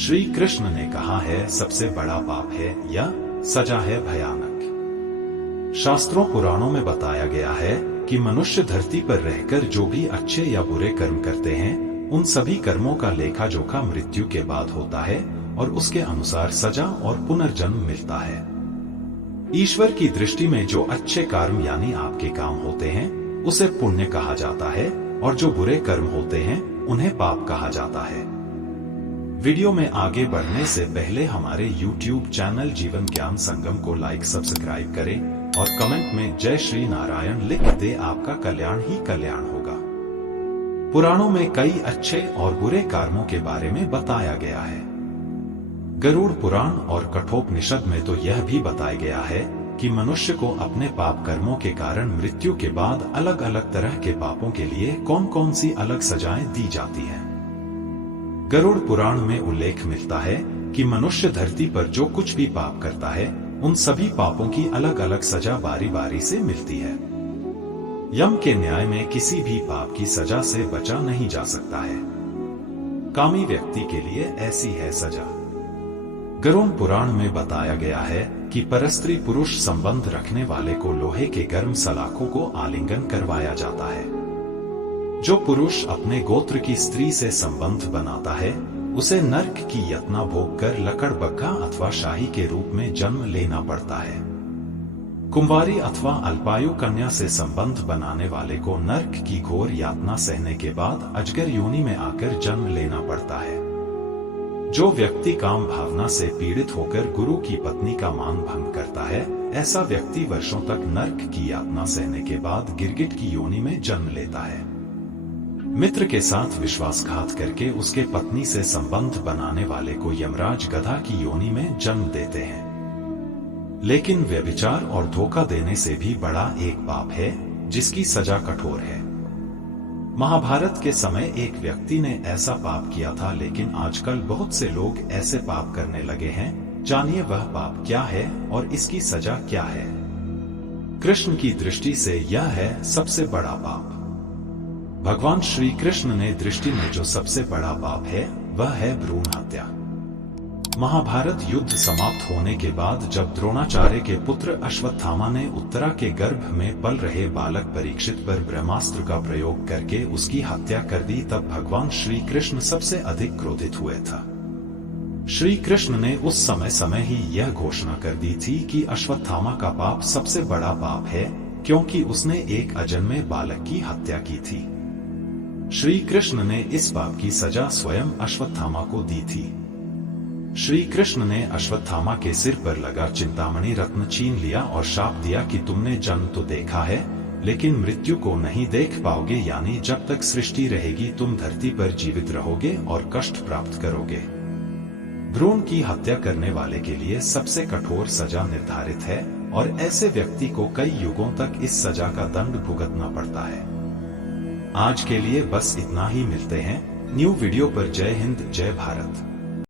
श्री कृष्ण ने कहा है सबसे बड़ा पाप है या सजा है भयानक। शास्त्रों पुराणों में बताया गया है कि मनुष्य धरती पर रहकर जो भी अच्छे या बुरे कर्म करते हैं उन सभी कर्मों का लेखा जोखा मृत्यु के बाद होता है और उसके अनुसार सजा और पुनर्जन्म मिलता है। ईश्वर की दृष्टि में जो अच्छे कर्म यानी आपके काम होते हैं उसे पुण्य कहा जाता है और जो बुरे कर्म होते हैं उन्हें पाप कहा जाता है। वीडियो में आगे बढ़ने से पहले हमारे YouTube चैनल जीवन ज्ञान संगम को लाइक सब्सक्राइब करें और कमेंट में जय श्री नारायण लिख दे, आपका कल्याण ही कल्याण होगा। पुराणों में कई अच्छे और बुरे कर्मों के बारे में बताया गया है। गरुड़ पुराण और कठोपनिषद में तो यह भी बताया गया है कि मनुष्य को अपने पाप कर्मों के कारण मृत्यु के बाद अलग अलग तरह के पापों के लिए कौन कौन सी अलग सजाएं दी जाती हैं। गरुड़ पुराण में उल्लेख मिलता है कि मनुष्य धरती पर जो कुछ भी पाप करता है उन सभी पापों की अलग अलग सजा बारी बारी से मिलती है। यम के न्याय में किसी भी पाप की सजा से बचा नहीं जा सकता है। कामी व्यक्ति के लिए ऐसी है सजा। गरुड़ पुराण में बताया गया है कि परस्त्री पुरुष संबंध रखने वाले को लोहे के गर्म सलाखों को आलिंगन करवाया जाता है। जो पुरुष अपने गोत्र की स्त्री से संबंध बनाता है उसे नर्क की यातना भोग कर लकड़बग्घा अथवा शाही के रूप में जन्म लेना पड़ता है। कुंवारी अथवा अल्पायु कन्या से संबंध बनाने वाले को नर्क की घोर यातना सहने के बाद अजगर योनि में आकर जन्म लेना पड़ता है। जो व्यक्ति काम भावना से पीड़ित होकर गुरु की पत्नी का मान भंग करता है ऐसा व्यक्ति वर्षों तक नर्क की यातना सहने के बाद गिरगिट की योनि में जन्म लेता है। मित्र के साथ विश्वासघात करके उसके पत्नी से संबंध बनाने वाले को यमराज गधा की योनि में जन्म देते हैं। लेकिन व्यभिचार और धोखा देने से भी बड़ा एक पाप है जिसकी सजा कठोर है। महाभारत के समय एक व्यक्ति ने ऐसा पाप किया था, लेकिन आजकल बहुत से लोग ऐसे पाप करने लगे हैं। जानिए वह पाप क्या है और इसकी सजा क्या है। कृष्ण की दृष्टि से यह है सबसे बड़ा पाप। भगवान श्री कृष्ण ने दृष्टि में जो सबसे बड़ा पाप है वह है भ्रूण हत्या। महाभारत युद्ध समाप्त होने के बाद जब द्रोणाचार्य के पुत्र अश्वत्थामा ने उत्तरा के गर्भ में पल रहे बालक परीक्षित पर ब्रह्मास्त्र का प्रयोग करके उसकी हत्या कर दी, तब भगवान श्री कृष्ण सबसे अधिक क्रोधित हुए था। श्री कृष्ण ने उस समय ही यह घोषणा कर दी थी कि अश्वत्थामा का पाप सबसे बड़ा पाप है, क्योंकि उसने एक अजन्मे बालक की हत्या की थी। श्री कृष्ण ने इस पाप की सजा स्वयं अश्वत्थामा को दी थी। श्री कृष्ण ने अश्वत्थामा के सिर पर लगा चिंतामणि रत्न छीन लिया और शाप दिया कि तुमने जन्म तो देखा है लेकिन मृत्यु को नहीं देख पाओगे, यानी जब तक सृष्टि रहेगी तुम धरती पर जीवित रहोगे और कष्ट प्राप्त करोगे। भ्रूण की हत्या करने वाले के लिए सबसे कठोर सजा निर्धारित है और ऐसे व्यक्ति को कई युगों तक इस सजा का दंड भुगतना पड़ता है। आज के लिए बस इतना ही, मिलते हैं न्यू वीडियो पर। जय हिंद, जय भारत।